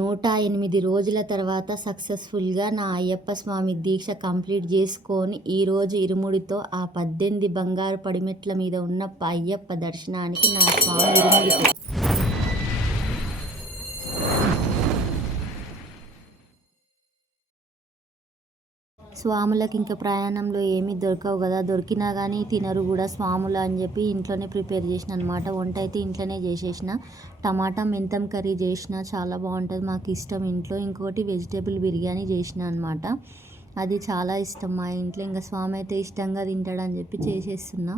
108 రోజుల తర్వాత సక్సెస్ఫుల్గా నా అయ్యప్ప స్వామి దీక్ష కంప్లీట్ చేసుకొని ఈరోజు ఇరుముడితో ఆ 18 బంగారు పడిమెట్ల మీద ఉన్న అయ్యప్ప దర్శనానికి నా స్వామి ఇరుముడితో స్వాములకు ఇంకా ప్రయాణంలో ఏమీ దొరకవు కదా, దొరికినా కానీ తినరు కూడా స్వాములు అని చెప్పి ఇంట్లోనే ప్రిపేర్ చేసిన అనమాట. వంట అయితే ఇంట్లోనే చేసేసిన. టమాటా మెంతం కర్రీ చేసిన, చాలా బాగుంటుంది, మాకు ఇష్టం ఇంట్లో. ఇంకోటి వెజిటేబుల్ బిర్యానీ చేసిన అనమాట. అది చాలా ఇష్టం మా ఇంట్లో. ఇంకా స్వామి అయితే ఇష్టంగా తింటాడని చెప్పి చేసేస్తున్నా.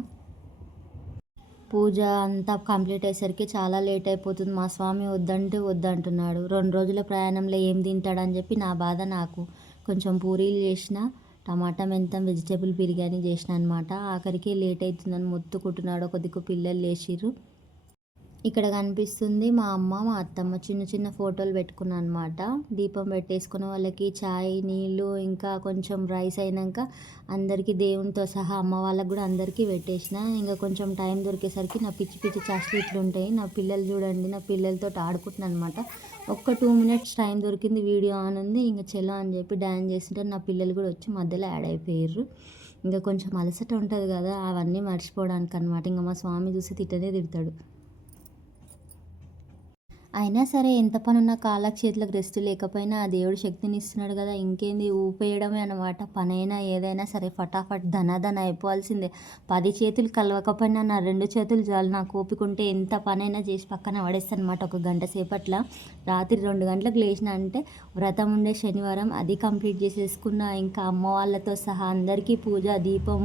పూజ అంతా కంప్లీట్ అయ్యేసరికి చాలా లేట్ అయిపోతుంది. మా స్వామి వద్దంటే వద్దంటున్నాడు. 2 రోజుల ప్రయాణంలో ఏం తింటాడని చెప్పి నా బాధ నాకు. కొంచెం పూరీలు చేసిన, టమాటా మెంతం వెజిటేబుల్ బిర్యానీ చేసిన అనమాట. ఆఖరికి లేట్ అవుతుందని మొత్తుకుంటున్నాడు. ఒక దిక్కు పిల్లలు లేచిర్రు. ఇక్కడ కనిపిస్తుంది మా అమ్మ, మా అత్తమ్మ చిన్న చిన్న ఫోటోలు పెట్టుకున్నాను అనమాట. దీపం పెట్టేసుకున్న వాళ్ళకి చాయ్, నీళ్ళు, ఇంకా కొంచెం రైస్ అయినాక అందరికీ దేవునితో సహా అమ్మ వాళ్ళకి కూడా అందరికీ పెట్టేసిన. ఇంకా కొంచెం టైం దొరికేసరికి నా పిచ్చి పిచ్చి చాస్లు ఇట్లుంటాయి. నా పిల్లలు చూడండి, నా పిల్లలతో ఆడుకుంటున్నాను అనమాట. ఒక్క 2 మినిట్స్ టైం దొరికింది, వీడియో ఆన్ ఉంది. ఇంకా చెల్లో అని చెప్పి డ్యాన్స్ చేస్తుంటే నా పిల్లలు కూడా వచ్చి మధ్యలో యాడ్ అయిపోయారు. ఇంకా కొంచెం అలసట ఉంటుంది కదా, అవన్నీ మర్చిపోవడానికి అనమాట. ఇంకా మా స్వామి చూసి తిట్టనే తిడతాడు. అయినా సరే ఎంత పనున్నా కాళ్ళకు చేతులకు రెస్ట్ లేకపోయినా ఆ దేవుడు శక్తిని ఇస్తున్నాడు కదా, ఇంకేంది ఊపేయడమే అనమాట. పనైనా ఏదైనా సరే ఫటాఫట్ ధనాధన అయిపోవాల్సిందే. 10 చేతులు కలవకపోయినా నా 2 చేతులు చాలు. నాకు ఓపికంటే ఎంత పనైనా చేసి పక్కన పడేస్తాను అనమాట. 1 గంట సేపట్ల రాత్రి 2 గంటలకు లేచిన అంటే వ్రతం ఉండే శనివారం అది కంప్లీట్ చేసేసుకున్న. ఇంకా అమ్మ వాళ్ళతో సహా అందరికీ పూజ, దీపం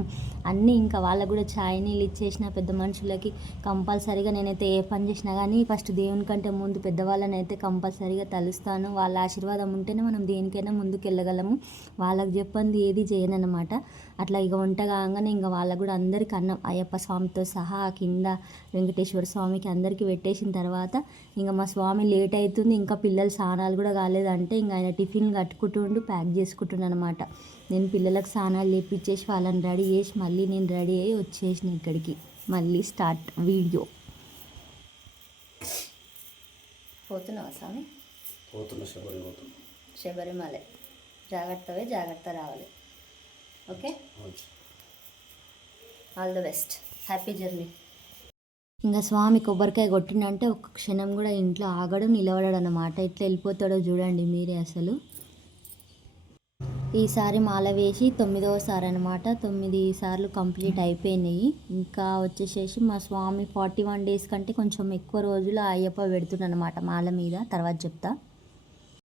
అన్నీ, ఇంకా వాళ్ళకు కూడా ఛాయ్ నీళ్ళు ఇచ్చేసిన. పెద్ద మనుషులకి కంపల్సరీగా నేనైతే ఏ పని చేసినా కానీ ఫస్ట్ దేవుని కంటే ముందు పెద్దవాళ్ళని అయితే కంపల్సరీగా తలుస్తాను. వాళ్ళ ఆశీర్వాదం ఉంటేనే మనం దేనికైనా ముందుకు వెళ్ళగలము. వాళ్ళకి చెప్పంది ఏది చేయనన్నమాట. అట్లా ఇక వంట కాగానే ఇంకా వాళ్ళకు కూడా అందరికీ అన్నం అయ్యప్ప స్వామితో సహా కింద వెంకటేశ్వర స్వామికి అందరికీ పెట్టేసిన తర్వాత ఇంకా మా స్వామి లేట్ అవుతుంది, ఇంకా పిల్లలు స్నానాలు కూడా కాలేదంటే ఇంకా ఆయన టిఫిన్ కట్టుకుంటుండు, ప్యాక్ చేసుకుంటుండు అనమాట. నేను పిల్లలకు స్నానాలు చేపించేసి వాళ్ళని రెడీ చేసి మళ్ళీ నేను రెడీ అయ్యి వచ్చేసిన ఇక్కడికి. మళ్ళీ స్టార్ట్ వీడియో. పోతున్నావా స్వామి? పోతున్నా, శబరిమల. జాగ్రత్త రావాలి. Okay, all the best, happy journey. ఇంకా స్వామి కొబ్బరికాయ కొట్టినంటే ఒక్క క్షణం కూడా ఇంట్లో ఆగడు, నిలబడాడు అన్నమాట. ఇట్లా వెళ్ళిపోతాడో చూడండి మీరే అసలు. ఈసారి మాల వేసి 9వసారి అనమాట. 9 సార్లు కంప్లీట్ అయిపోయినాయి. ఇంకా వచ్చేసేసి మా స్వామి 41 డేస్ కంటే కొంచెం ఎక్కువ రోజులు అయ్యప్ప పెడుతున్నాడు అనమాట మాల మీద, తర్వాత చెప్తా.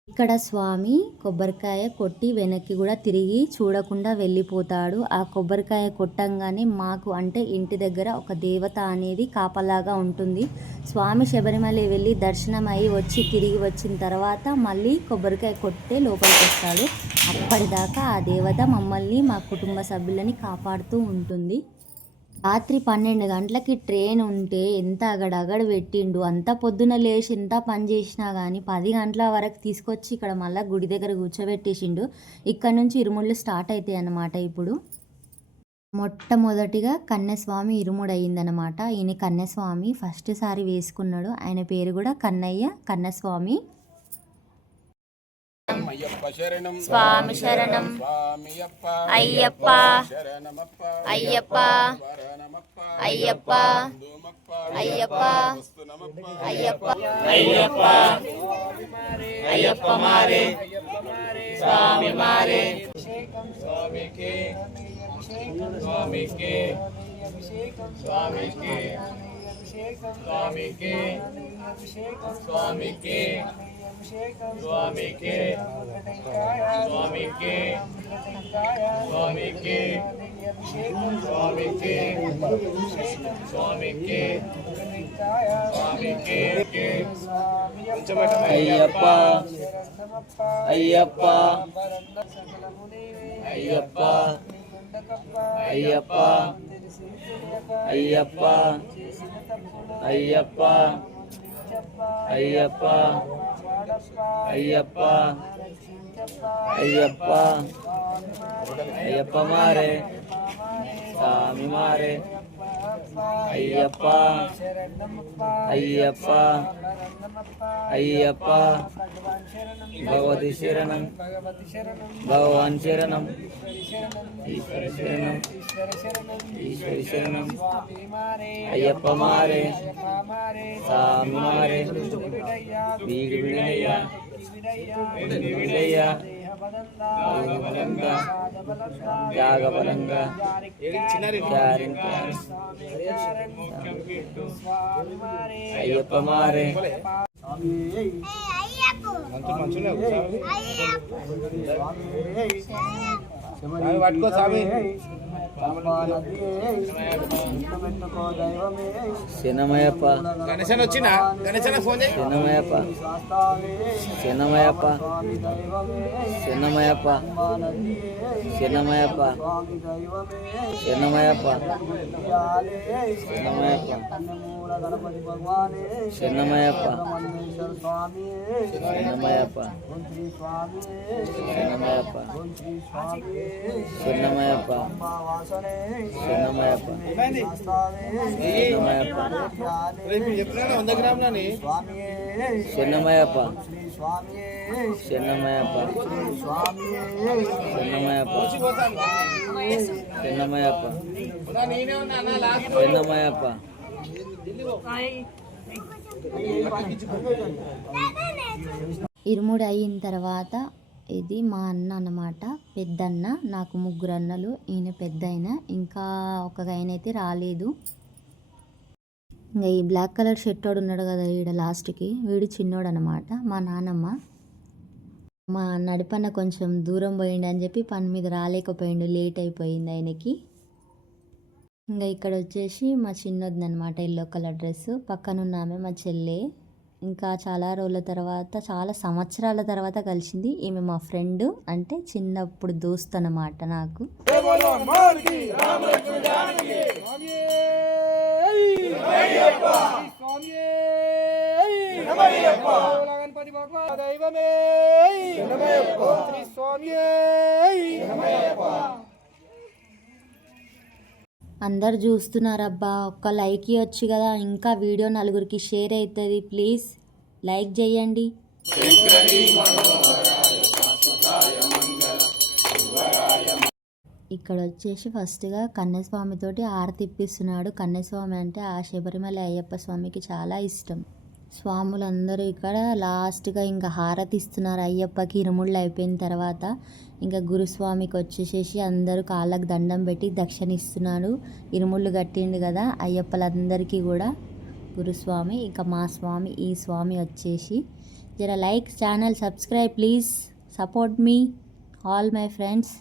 ఇక్కడ స్వామి కొబ్బరికాయ కొట్టి వెనక్కి కూడా తిరిగి చూడకుండా వెళ్ళిపోతాడు. ఆ కొబ్బరికాయ కొట్టంగానే మాకు అంటే ఇంటి దగ్గర ఒక దేవత అనేది కాపలాగా ఉంటుంది. స్వామి శబరిమల వెళ్ళి దర్శనం అయ్యి వచ్చి తిరిగి వచ్చిన తర్వాత మళ్ళీ కొబ్బరికాయ కొట్టే లోపలికి వస్తాడు. అప్పటిదాకా ఆ దేవత మమ్మల్ని, మా కుటుంబ సభ్యులని కాపాడుతూ ఉంటుంది. రాత్రి 12 గంటలకి ట్రైన్ ఉంటే ఎంత అగడగడ పెట్టిండు. అంత పొద్దున లేచి ఎంత పని చేసినా కానీ 10 గంటల వరకు తీసుకొచ్చి ఇక్కడ మళ్ళీ గుడి దగ్గర కూర్చోబెట్టేసిండు. ఇక్కడ నుంచి ఇరుముళ్ళు స్టార్ట్ అవుతాయి అన్నమాట. ఇప్పుడు మొట్టమొదటిగా కన్యస్వామి ఇరుముడు అయ్యిందనమాట. ఈయన కన్యస్వామి ఫస్ట్ సారి వేసుకున్నాడు. ఆయన పేరు కూడా కన్నయ్య, కన్నస్వామి. స్వామి శరణం, అయ్యప్ప అయ్యప్ప అయ్యప్ప అయ్యప్ప అయ్యప్ప అయ్యప్ప అయ్యప్ప మారే స్వామి మారే స్వామికి స్వామికి స్వామికి స్వామికి స్వామికి స్వామికి స్వామికి స్వామికి స్వామికి స్వామికి స్వామికి అయ్యప్ప అయ్యప్ప అయ్యప్ప అయ్యప్ప అయ్యప్ప అయ్యప్ప అయ్యప్ప అయ్యప్ప అయ్యప్ప అయ్యప్ప మారే స్వామి మారే అయ్యప్ప అయ్యప్ప అయ్యప్ప భగవతి శరణం భగవాన్ శరణం ఈశ్వర శరణం ఈశ్వరి శరణం అయ్యప్ప మారే స్వామి మారే వీడి విడయ్యా విడయ్యా త్యాగబలంగా అయ్యప్ప మారే పట్టుకో స్వామి శనమయ్యప్ప గణేశన్ వచ్చినా గణేశన్ ఫోన్ చేయి శనమయ్యప్ప శనమయ్యప్ప శనమయ్యప్ప శనమయ్యప్ప శనమయ్యప్ప శనమయ్యప్ప శనమయ్యప్ప శనమయ్యప్ప శనమయ్యప్ప శనమయ్యప్ప శనమయ్యప్ప శనమయ్యప్ప శనమయ్యప్ప శనమయ్యప్ప శనమయ్యప్ప శనమయ్యప్ప ఇరుముడి అయిన తర్వాత ఇది మా అన్న అన్నమాట, పెద్దన్న. నాకు ముగ్గురు అన్నలు, ఈయన పెద్ద అయిన, ఇంకా ఒక ఆయన అయితే రాలేదు. ఇంకా ఈ బ్లాక్ కలర్ షర్ట్ వాడు ఉన్నాడు కదా ఈడ లాస్ట్కి, వీడు చిన్నోడు అనమాట, మా నాన్నమ్మ. మా నడిపన్న కొంచెం దూరం పోయిండు అని చెప్పి పని మీద రాలేకపోయిండు, లేట్ అయిపోయింది ఆయనకి. ఇంకా ఇక్కడ వచ్చేసి మా చిన్నది అనమాట, ఎల్లో కలర్ డ్రెస్. పక్కనున్న ఆమె మా చెల్లె. ఇంకా చాలా రోజుల తర్వాత, చాలా సంవత్సరాల తర్వాత కలిసింది ఈమె. మా ఫ్రెండ్ అంటే చిన్నప్పుడు దోస్త్ అన్నమాట నాకు. అందరు చూస్తున్నారబ్బా, ఒక్క లైక్ ఇవ్వచ్చు కదా, ఇంకా వీడియో నలుగురికి షేర్ అవుతుంది. ప్లీజ్ లైక్ చేయండి. ఇక్కడ వచ్చేసి ఫస్ట్గా కన్యస్వామితోటి ఆరతి ఇప్పిస్తున్నాడు. కన్యస్వామి అంటే ఆ శబరిమల అయ్యప్ప స్వామికి చాలా ఇష్టం. స్వాములందరూ ఇక్కడ లాస్ట్గా ఇంకా హారతి ఇస్తున్నారు అయ్యప్పకి. ఇరుముళ్ళు అయిపోయిన తర్వాత ఇంకా గురుస్వామికి వచ్చేసేసి అందరూ కాళ్ళకు దండం పెట్టి దక్షిణ ఇస్తున్నాడు. ఇరుముళ్ళు కట్టిండు కదా అయ్యప్పలందరికీ కూడా గురుస్వామి. ఇంకా మా స్వామి, ఈ స్వామి వచ్చేసి జర like, channel subscribe please, support me all my friends.